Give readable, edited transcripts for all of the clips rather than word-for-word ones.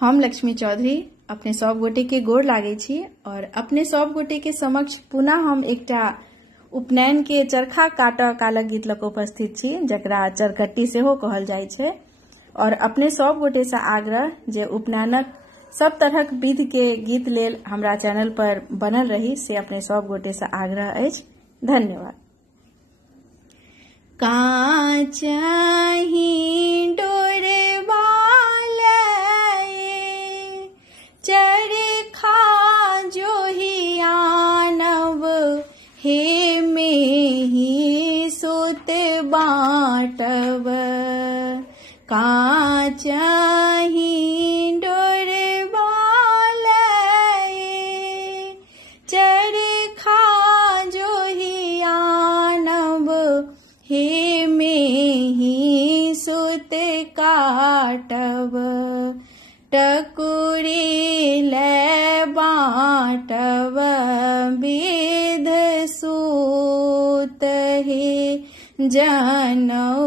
हम लक्ष्मी चौधरी अपने सब गोटे के गोर लागे छी और अपने सब गोटे के समक्ष पुनः हम एकटा उपनयन के चरखा काटऽ कालक गीत लऽ कऽ उपस्थित छी, जकरा चरकट्टी सेहो कहल जाइ छै। और अपने सब गोटे से आग्रह जे उपनयनक सब तरहक विधि के गीत लेल हमरा चैनल पर बनल रही, से अपने सब गोटे से आग्रह अछि। धन्यवाद। काचही डोरवा लए चरखा जोहि आनब, हे मेहि सुत बाटब। काचही डोरवा लए चरखा जोहि आनब, हे मेहि सुत काटब। टकुरी ले बाटब विध सूत, हे जनऊ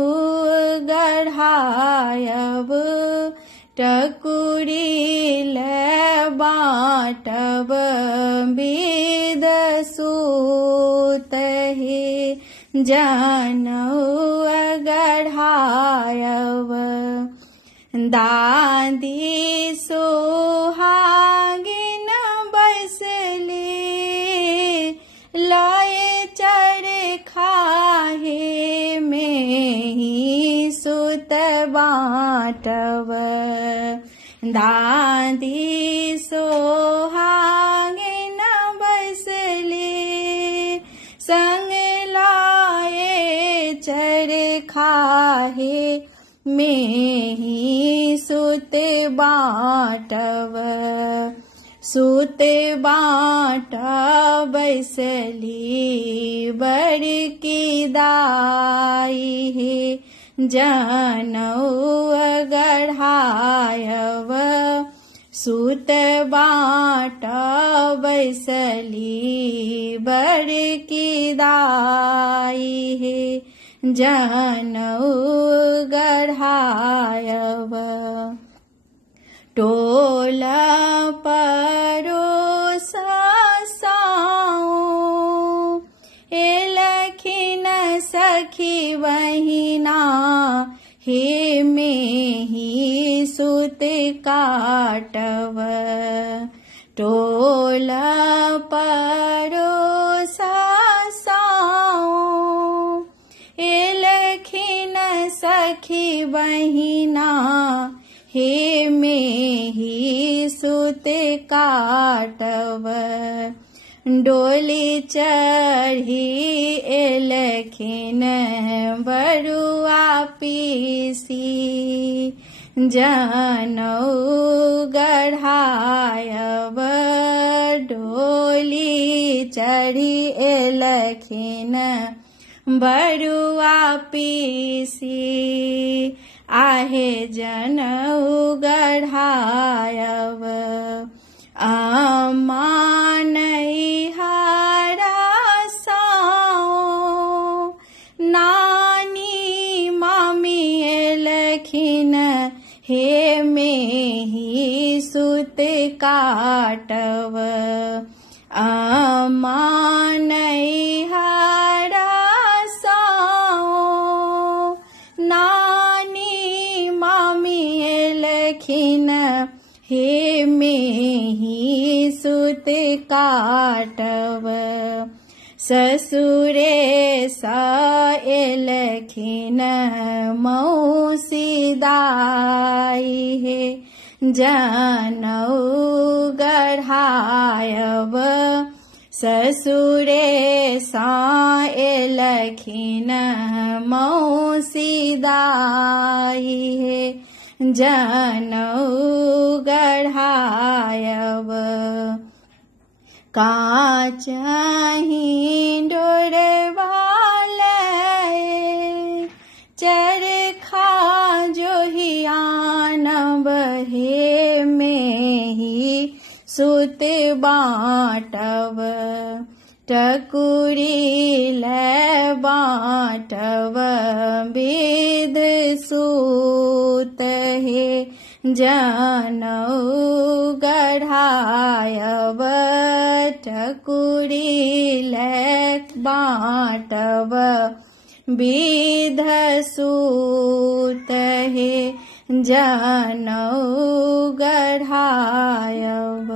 गढ़ायब। टकुरी ले बाटब विध सूत, हे जनऊ गढ़ायब। दादी सोहागिन बैसली लय चरखा, हे मेहि सुत बाटब। दादी सोहागिन बैसली संग लाए चरखा, हे मेहि सुत बाटब। सुत बाटब बैसली बड़की दाई, हे जनऊ गढ़ायब। सुत बाटब बैसली बड़की दाई, हे जनऊ गढ़ायब। टोल परोस साओ एलखिन सखी बहिना, हे मेहि सुत काटब। टोल परोस साओ एलखिन सखी बहिना, हे मेहि सुत काटब। डोली चढ़ी एलखिन बरुआ पीसी, जनऊ गढ़ायब। डोली चढ़ी एलखिन बरुआ पीसी, आहे जनऊ गढ़ायब। अमान हरा साओ नानी मामी एलखिन, हे मेहि सुत काटब। अमान हरा साओ नानी मामी एलखिन, हे मेहि सुत काटब। ससुरे सा एलखिन मौसी दाई, हे जनऊ गढ़ायब। ससुरे सा एलखिन मौसी दाई, हे जनऊ गढ़ायब। काचही डोरवा लए चरखा जोहि आनब, हे मेहि सुत बाटब। टकुरी ले बाटब विध सूत, हे जनौ गढ़ायब ठकुरी लैक बाँटब विध सूत हे जनौ गढ़ायब।